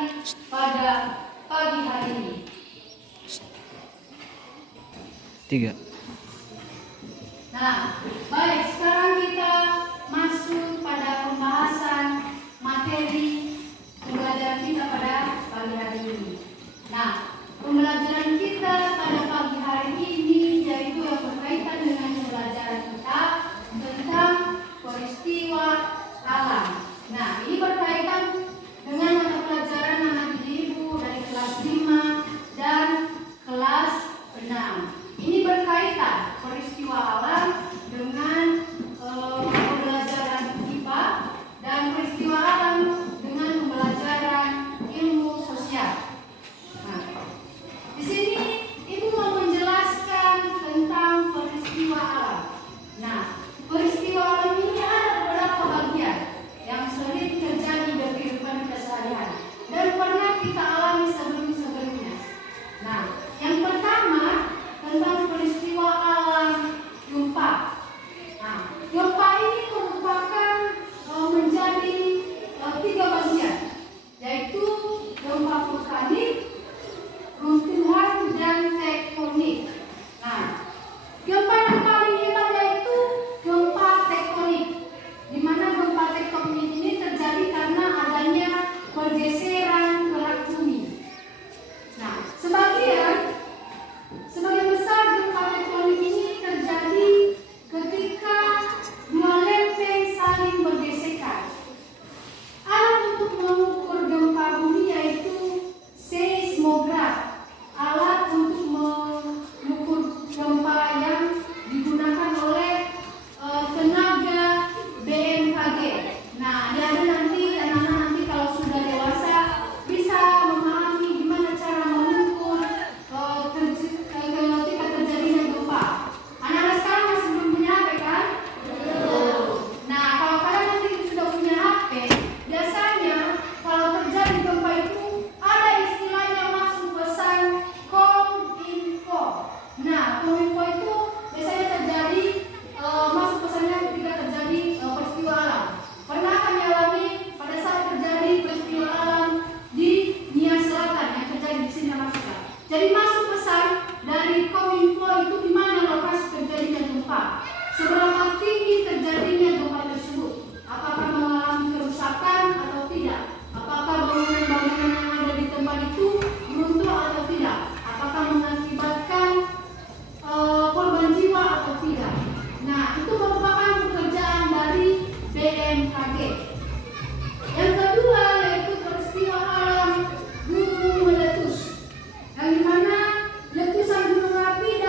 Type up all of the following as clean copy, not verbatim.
pelajari pada pagi hari ini. 3. Nah, baik, sekarang kita masuk pada pembahasan materi pembelajaran kita pada pagi hari ini. Nah, pembelajaran kita pada pagi hari ini yaitu yang berkaitan dengan pembelajaran kita tentang peristiwa alam. Nah, ini berkaitan dengan mata pelajaran anak ibu dari kelas 5 dan kelas 6. Ini berkaitan peristiwa alam dengan pembelajaran IPA dan peristiwa alam dengan pembelajaran ilmu sosial. Nah, di sini Ibu mau menjelaskan tentang peristiwa alam. Nah, peristiwa alam ini ada beberapa bagian yang sering terjadi dalam kehidupan kita sehari-hari dan pernah kita alami sebelum-sebelumnya. Nah, yang pertama tentang peristiwa alam gempa. Nah, gempa ini merupakan menjadi 3 bagian, yaitu gempa vulkanik, runtuhan, dan tektonik. Nah, gempa yang paling hebat yaitu gempa tektonik, di mana gempa tektonik ini terjadi karena adanya pergeseran kerak bumi. Nah, sebagian besar gempa tektonik ini terjadi ketika 2 lempeng saling bergesekan. Alat untuk mengukur gempa bumi yaitu seismograf, alat untuk mengukur gempa yang digunakan oleh tenaga BMKG. Nah, ini ada nanti anak-anak nanti kalau sudah dewasa bisa memahami gimana cara mengukur ketika terjadinya gempa. Anak-anak sekarang masih belum punya HP kan? Nah, kalau kalian nanti sudah punya HP, biasanya kalau terjadi gempa itu ada istilah yang masuk pesan kominfo. Nah, kominfo itu biasanya terjadi masuk pesannya ketika terjadi peristiwa alam. Pernah kami alami pada saat terjadi peristiwa alam di Nia Selatan yang terjadi di sini Afrika. Jadi masuk pesan dari kominfo itu di mana lokasi terjadinya gempa, seberapa tinggi terjadinya gempa tersebut, apakah mengalami kerusakan atau tidak, apakah bangunan-bangunan yang ada di tempat itu runtuh atau tidak, apakah mengakibatkan korban jiwa atau tidak. Nah, itu merupakan pekerjaan dari BMKG. Yang kedua yaitu peristiwa alam gunung meletus, yang dimana letusan gunung api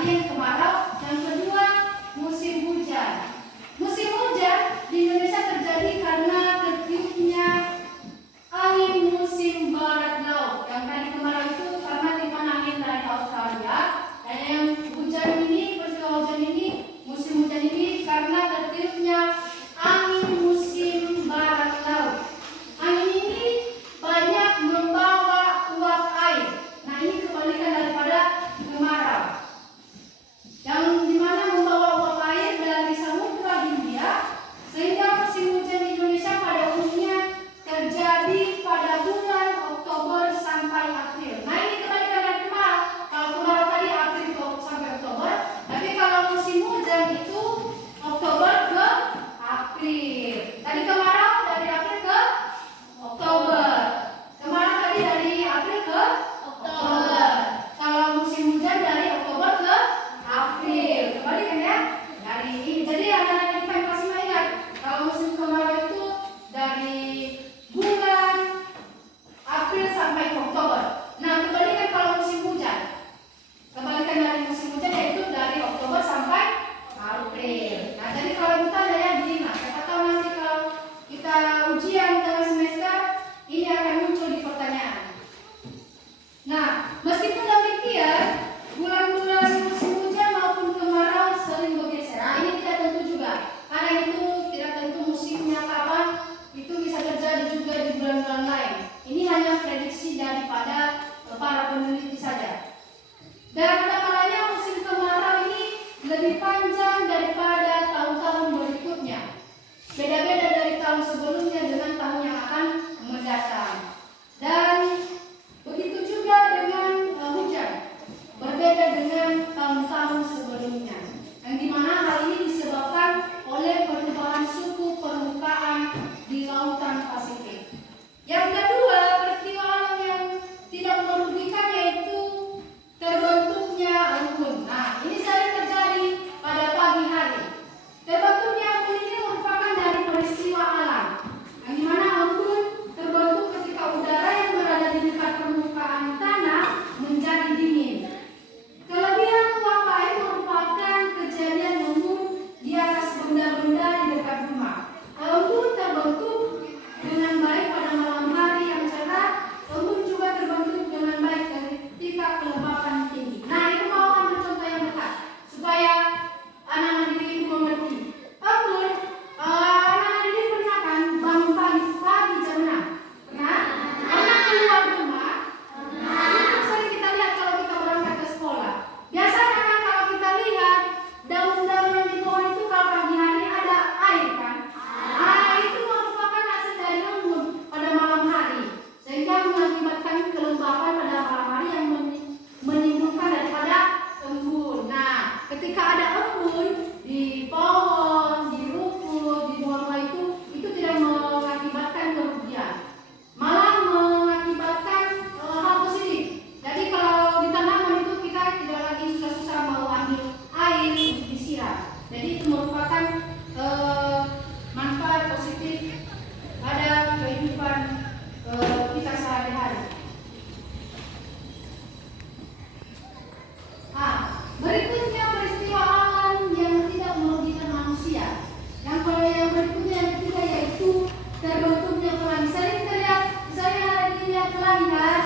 Tadi yang kemarau, yang kedua musim hujan. Musim hujan di Indonesia terjadi karena tertiupnya angin musim barat laut. Yang tadi kemarau itu karena tiupan angin dari Australia. Dan yang hujan ini, peristiwa hujan ini, musim hujan ini karena tertiupnya angin musim barat laut. Angin ini banyak membawa uap air. Nah, ini kebalikan daripada kemarau. Yang dimana membawa uap air dari Samudra Hindia, sehingga musim hujan di Indonesia pada umumnya terjadi pada bulan Oktober sampai April. Nah, ini kebalikan dari kemarau. Kalau kemarau tadi April sampai Oktober, tapi kalau musim hujan itu Oktober ke April. Tadi kemarau dari April ke Oktober. Kemarau tadi dari April ke Oktober. Kalau musim hujan dari Oktober ke April. Kebalikan ya. Dari ini. Jadi anak-anak IPA pasti ingat kalau musim kemarau itu dari bulan April sampai Oktober. Nah, kebalikan kalau musim hujan. Kebalikan dari musim hujan yaitu dari Oktober sampai April. Nah, jadi kalau kita ya diingat. Siapa tahu nanti kalau kita ujian tengah semester ini akan muncul di pertanyaan. Nah, meskipun demikian, bulan-bulan musim hujan maupun kemarau sering bergeser. Nah, ini tidak tentu juga. Karena itu tidak tentu musimnya kapan, itu bisa terjadi juga di bulan-bulan lain. Ini hanya prediksi daripada para peneliti saja. Dan pada kalanya musim kemarau ini lebih panjang daripada tahun-tahun berikutnya. Beda-beda dari tahun sebelumnya dengan tahun yang akan mendatang. Dan begitu juga dengan hujan. Berbeda dengan tahun-tahun sebelumnya. Yang dimana hal ini disebabkan oleh perubahan suhu permukaan di lautan Pasifik. Yang kedua, peristiwa alam yang tidak merugikan yaitu terbentuknya embun. Nah, ini sering terjadi pada pagi hari. Terbentuknya embun ini merupakan dari peristiwa alam. Yang dimana embun terbentuk ketika udara yang berada di dekat permukaan tanah menjadi dingin. Kelebihan uap air merupakan kejadian embun di atas benda-benda di dekat rumah. Embun terbentuk dengan baik pada malam hari yang cerah. Embun juga terbentuk dengan baik ketika kelembapan tinggi. Nah, itu mau ambil contoh yang dekat supaya anak-anak didik mengerti. Embun, anak-anak didik pernah kan bangun pagi jam 6? Pernah? Pernah keluar rumah? Itu sering kita lihat kalau kita berangkat ke sekolah. Biasanya kan kalau kita lihat daun-daun yang di pohon itu kalau pagi hari ada air kan? Nah, itu merupakan hasil dari embun pada malam hari, sehingga mengakibatkan kelembapan pada malam hari yang menimbulkan daripada embun. Nah, ketika ada embun di pohon, di rumput, di bunga itu tidak mengakibatkan kerugian, malah mengakibatkan hal positif. Jadi kalau di tanaman itu kita tidak lagi susah-susah mau ambil air untuk disiram. Jadi itu merupakan manfaat positif pada kehidupan kita sehari-hari. Berikutnya peristiwa alam yang tidak merugikan manusia. Yang berikutnya yang ketiga yaitu terbentuknya pelangi. Sering kita lihat, misalnya dilihat pelangi kan?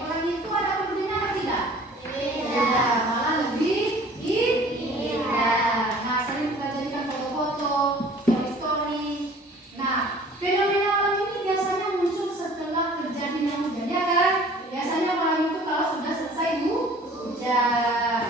Pelangi itu ada pentingnya atau tidak? Tidak, malah lebih indah. Nah, sering kita jadikan foto-foto, story-story. Nah, fenomena alam ini biasanya muncul setelah terjadinya hujan, ya kan? Biasanya pelangi itu kalau sudah selesai hujan.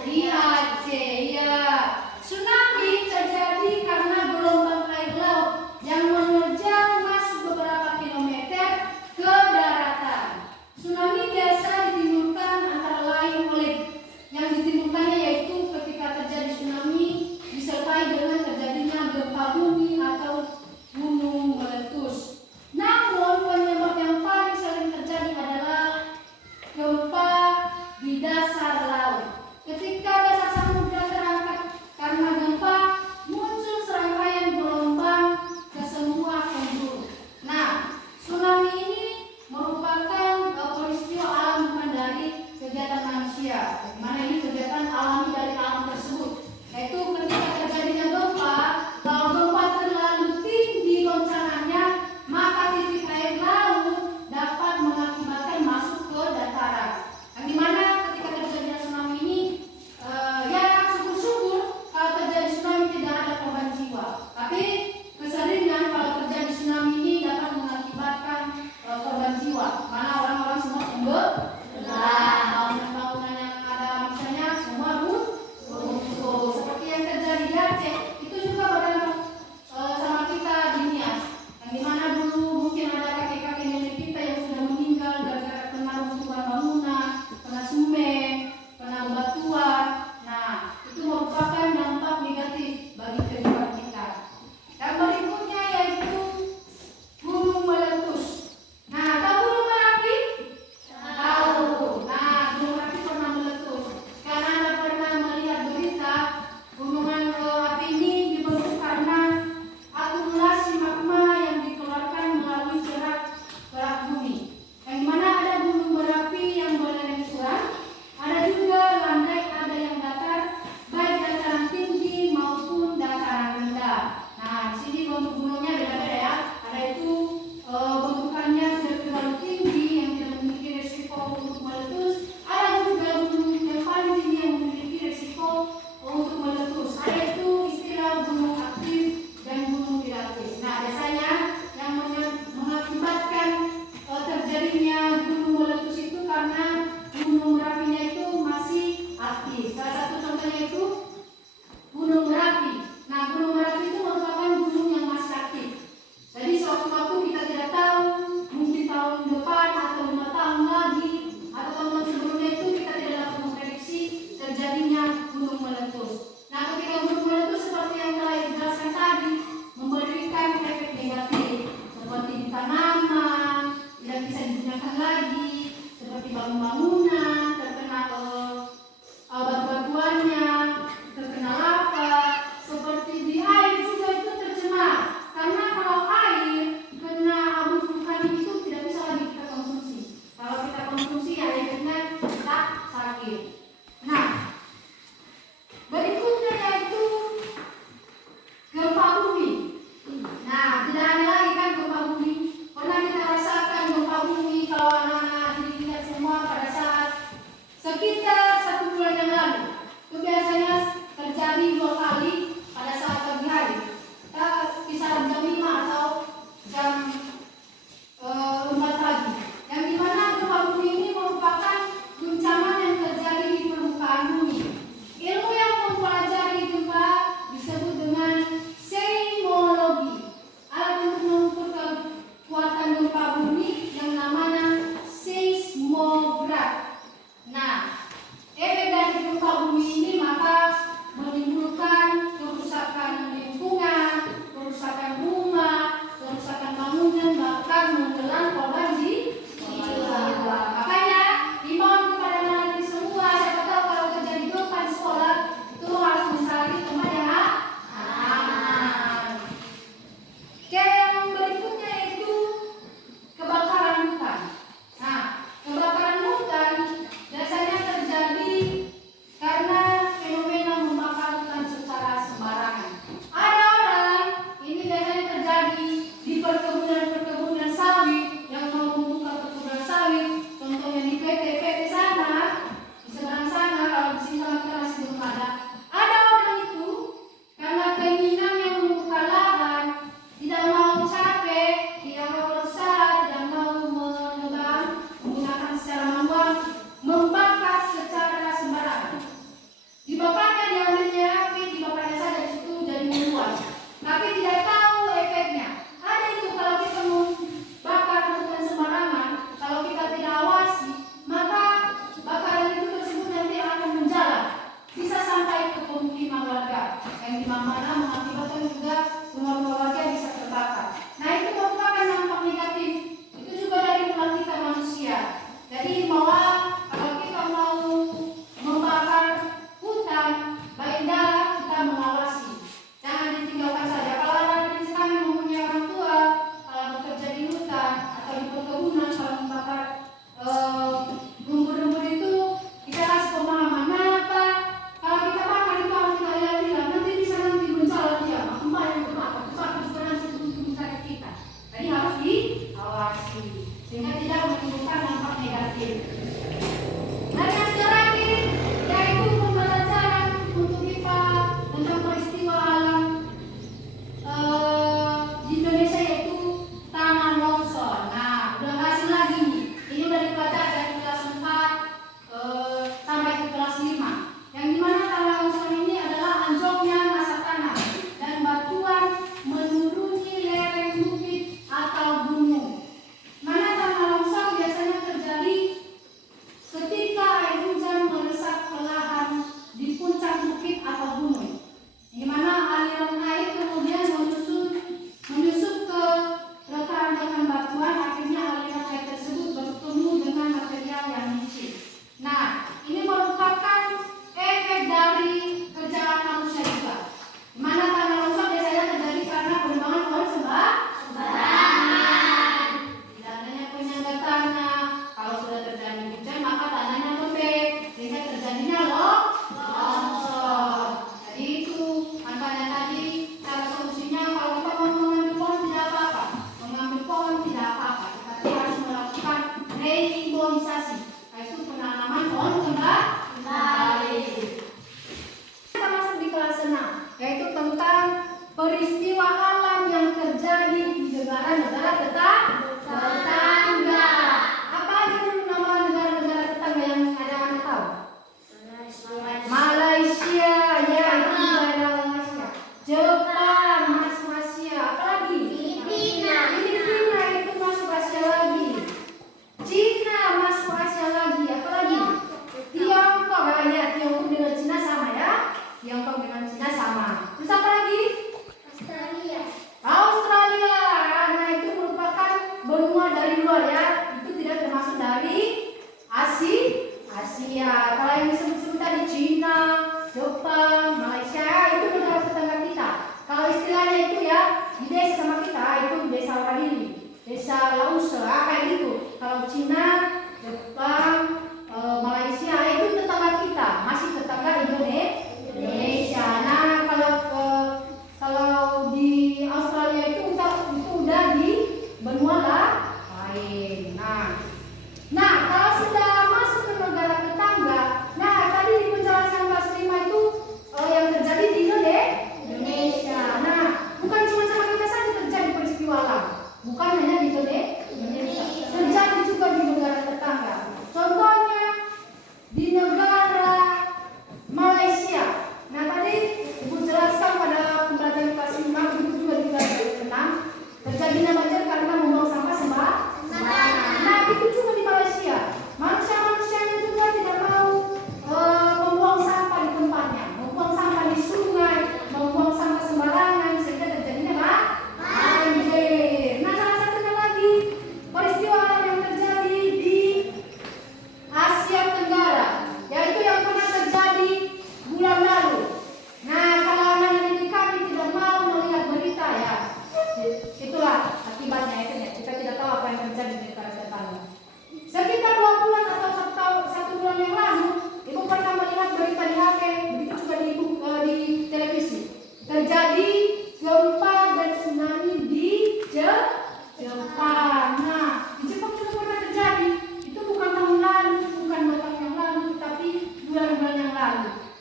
Di Aceh, ya. Tsunami terjadi karena gelombang air laut yang menerjang masuk beberapa kilometer ke daratan. Tsunami biasa ditimbulkan antara lain oleh yang ditimbulkannya yaitu ketika terjadi tsunami disertai dengan terjadinya gempa bumi atau gunung meletus. Namun penyebab yang paling sering terjadi adalah gempa di dasar laut. Ketika dasar samudra terangkat karena gempa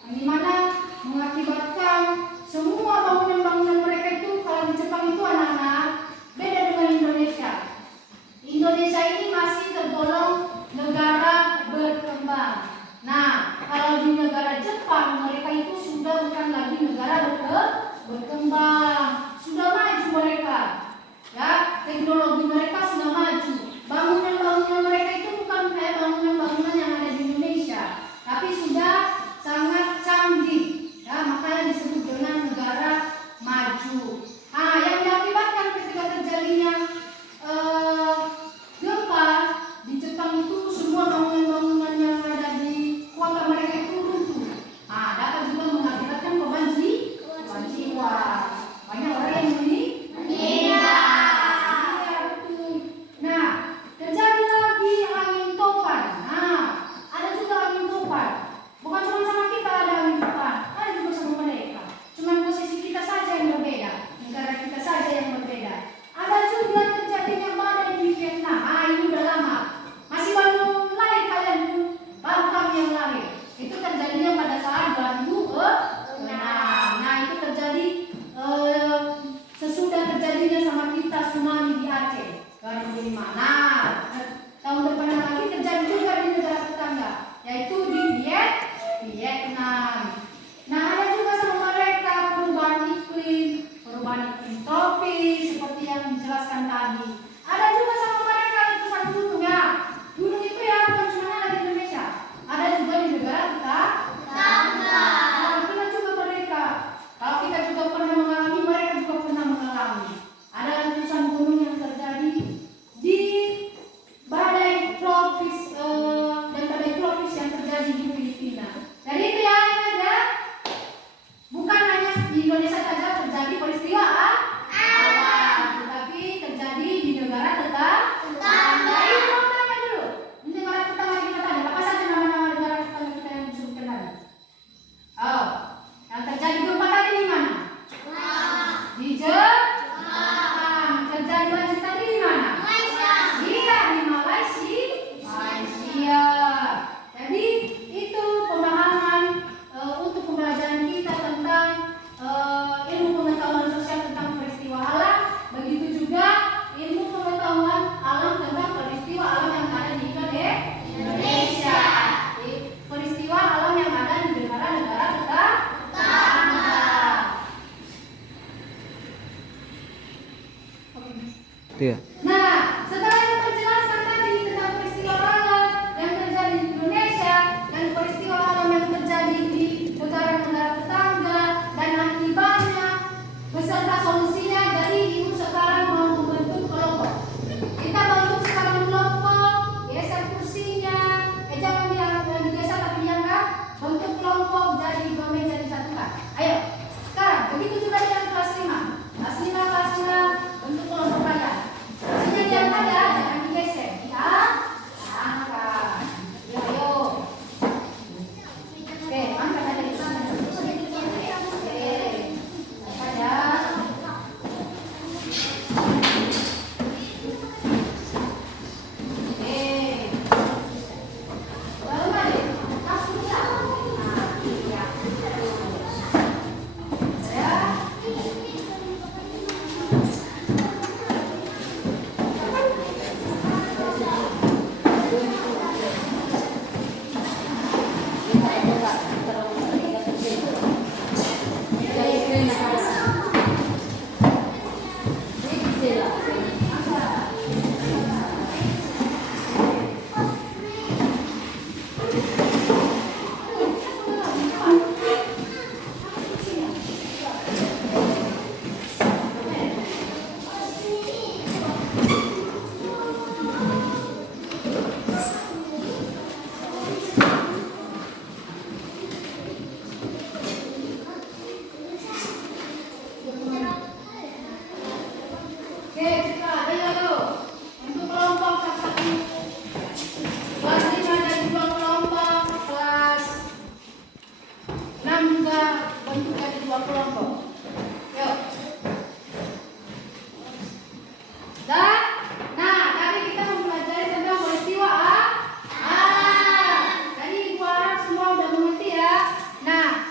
yang dimana mengakibatkan semua bangunan-bangunan mereka itu kalau di Jepang itu anak-anak beda dengan Indonesia. Indonesia ini masih tergolong negara berkembang. Nah, kalau di negara Jepang mereka itu sudah bukan lagi negara berkembang, sudah maju mereka. Ya, teknologi mereka sudah maju. Bangunan-bangunan mereka itu bukan kayak bangunan-bangunan yang ada di Indonesia, tapi sudah sangat canggih. Ya, makanya disebut dengan negara maju. Nah, yang diakibatkan ketika terjadinya gempa di Jepang itu semua bangunan-bangunan yang ada di kota mereka itu runtuh. Nah, dapat juga mengakibatkan korban jiwa. Banyak orang yang meninggal. Iya, betul. Nah, terjadi lagi angin topan. Nah, ada juga angin topan. Bukan cuma sama kita ada angin topan, ada juga sama mereka. Cuma posisi kita saja yang berbeda, negara kita saja yang berbeda. Ada juga terjadinya badai di Vietnam. Ah, ini udah lama. Masih baru lahir kalian tuh, baru kami yang lahir. Itu terjadinya pada saat 2006. Nah, itu terjadi sesudah terjadinya sama kita tsunami di Aceh 2005. Nah, tahun depan lagi terjadi juga di negara tetangga, yaitu di Vietnam. Nah, ada juga sama mereka perubahan iklim tropis seperti yang dijelaskan tadi. Ada juga sama mereka letusan gunung ya. Gunung itu ya bukan cuma ada di Indonesia, ada juga di negara tetangga. Nah, pernah juga mereka. Kalau kita juga pernah mengalami, mereka juga pernah mengalami. Ada letusan gunung yang terjadi di badai tropis dan badai tropis yang terjadi di Filipina. Jadi itu ya, ingat ya. Bukan hanya di Indonesia saja terjadi peristiwa alam, tetapi terjadi di negara tetangga. Ini mau tanya dulu. Di negara tetangga kita tanya, apa saja nama-nama negara tetangga kita yang disebutkan tadi? Oh, yang terjadi gempa tadi di mana? Di Jepang. Terjadi banjir tadi di mana? Iya, di Malaysia. Jadi itu pemahaman untuk pembelajaran kita tentang ilmu pengetahuan sosial tentang peristiwa alam. Begitu juga ilmu pengetahuan alam tentang peristiwa alam yang ada di Indonesia. Peristiwa alam yang ada di negara-negara tetangga. Iya. Nah, setelah yang terjelaskan tadi tentang peristiwa alam yang terjadi di Indonesia dan peristiwa alam yang terjadi di negara-negara tetangga dan akibatnya beserta solusinya, jadi ibu sekarang mau membentuk kelompok. Kita bentuk sekarang kelompok, geser kursinya, jangan digeser tapi diangkat, bentuk kelompok jadi 2 meja disatukan. Ayo, sekarang begitu juga dengan kelas 5. Kelas 5, kelas 6, bentuk kelompok kalian. Kursinya diangkat ya, jangan digeser. Angkat. Ayo. Oke, angkat aja di sana. Oke, angkat ya. Baru balik. Langsung ya. Nah, iya. Ya. Nah,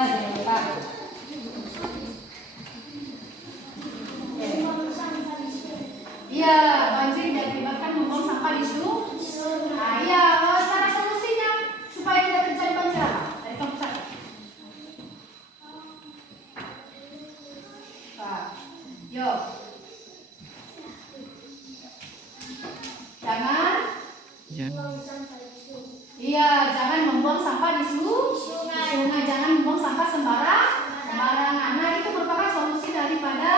Iya, banjir diakibatkan membuang sampah di sungai. Nah, iya, cara solusinya supaya tidak terjadi banjir apa? Dari kamu satu. Yuk. Jangan. Iya, jangan membuang sampah di sungai. Jangan membuang sampah sembarangan. Nah, itu merupakan solusi daripada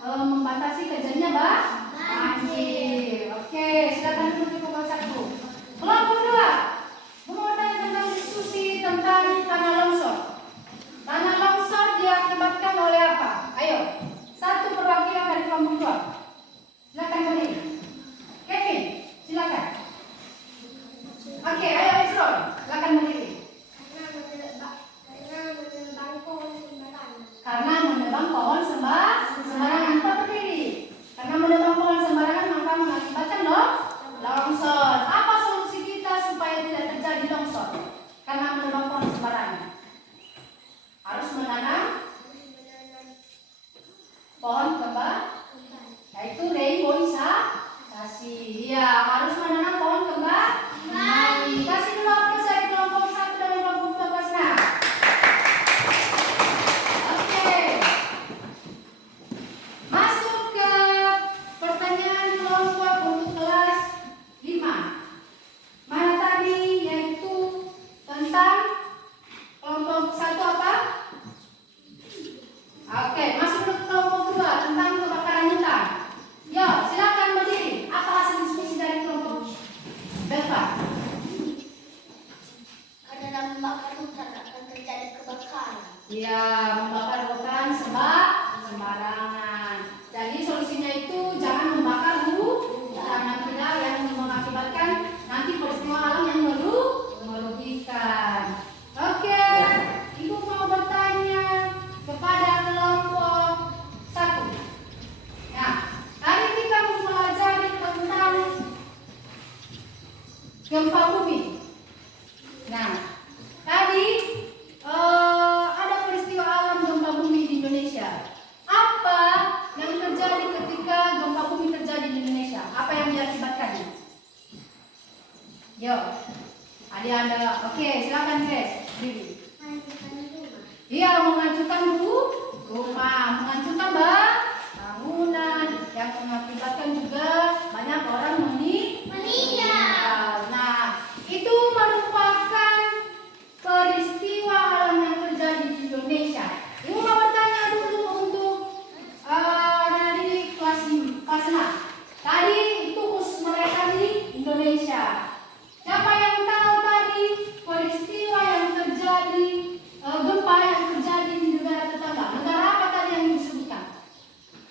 membatasi terjadinya banjir. Oke, silakan duduk ke kelompok 1. Kelompok 2 mau tanya tentang diskusi tentang tanah longsor. Tanah longsor diakibatkan oleh apa? Ayo, satu perwakilan dari kelompok 2. Silakan berdiri. Kevin, silakan. Oke, ayo Isron, silakan berdiri. Karena menebang pohon sembarangan. Berdiri. Karena menebang pohon sembarangan maka mengakibatkan longsor. Apa solusi kita supaya tidak terjadi longsor? Karena menebang pohon sembarangan. Harus menanam pohon kembang, yaitu reboisasi. Iya, harus menanam pohon kembang. Kasih dulu aplaus dari kelompok 1 dan kelompok 2 Basna. Oke. Masuk ke pertanyaan kelompok untuk kelas 5. Mana tadi, yaitu tentang kelompok 1 apa? Oke, masuk ke kelompok 2 tentang kebakaran hutan. Yo, silakan berdiri. Apa hasil diskusi dari kelompok Belva? Karena membakar hutan akan terjadi kebakaran. Iya, membakar hutan sembarangan. Jadi solusinya itu jangan membakar hutan, tidak yang mengakibatkan nanti peristiwa alam yang merugikan. Oke, Ibu mau bertanya kepada kelompok 1. Nah, tadi kita mempelajari tentang gempa bumi. Nah, tadi ada peristiwa alam gempa bumi di Indonesia. Apa yang terjadi ketika gempa bumi terjadi di Indonesia? Apa yang diakibatkannya? Yo, ada. Oke, silakan guys. Iya, menghancurkan rumah, menghancurkan bangunan, yang mengakibatkan juga banyak orang meninggal. Nah, itu merupakan peristiwa alam yang terjadi di Indonesia. Ibu mau bertanya dulu untuk dari kelas 6. Tadi itu khusus mereka di Indonesia. Siapa yang tahu tadi peristiwa yang terjadi, gempa yang terjadi di negara tetangga? Negara apa tadi yang disebutkan?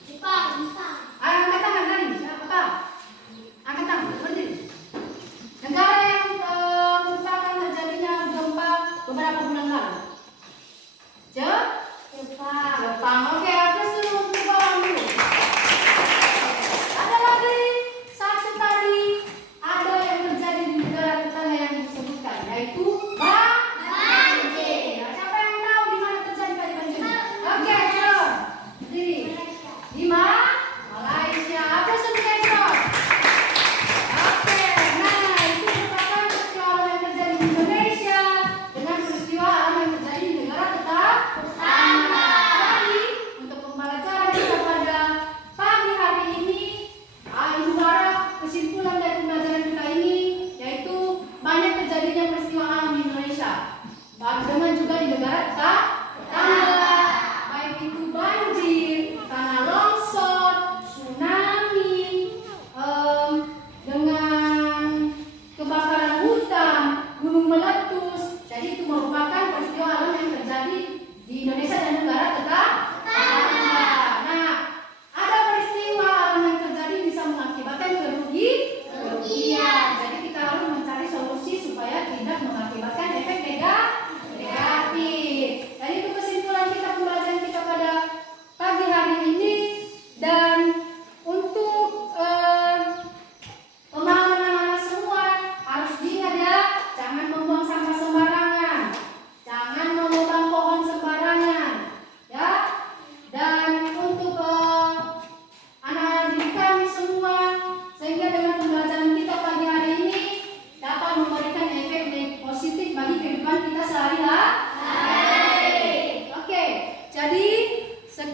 Jepang. Angkat tangan tadi. Siapa? Angkat tangan. Berdiri. Negara yang merupakan terjadinya gempa beberapa bulan lalu. Jepang. Oke, aplaus dulu untuk bawah dulu. Ada lagi satu tadi, ada yang terjadi di negara tetangga yang disebutkan, yaitu banjir. Nah, siapa yang tahu di mana terjadi tadi banjir? Oke, John. Berdiri. Di mana? Malaysia. Aplaus untuk John. Oke, nah itu merupakan peristiwa alam yang terjadi di Indonesia dengan peristiwa alam yang terjadi di negara tetangga. Jadi untuk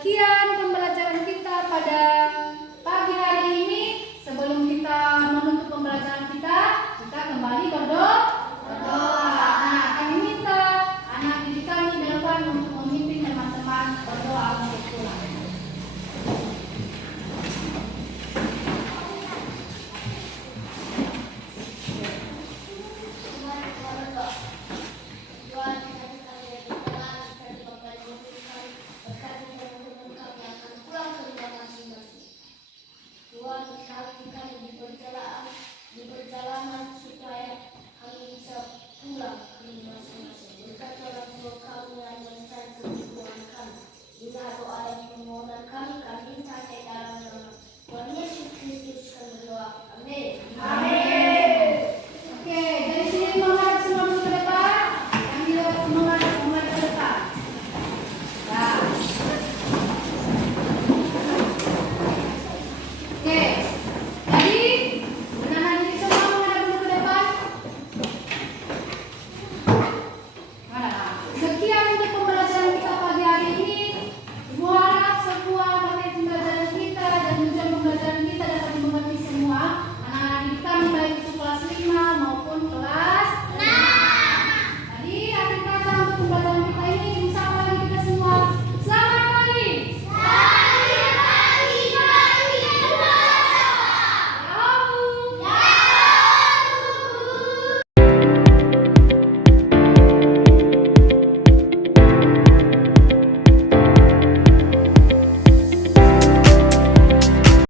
demikian.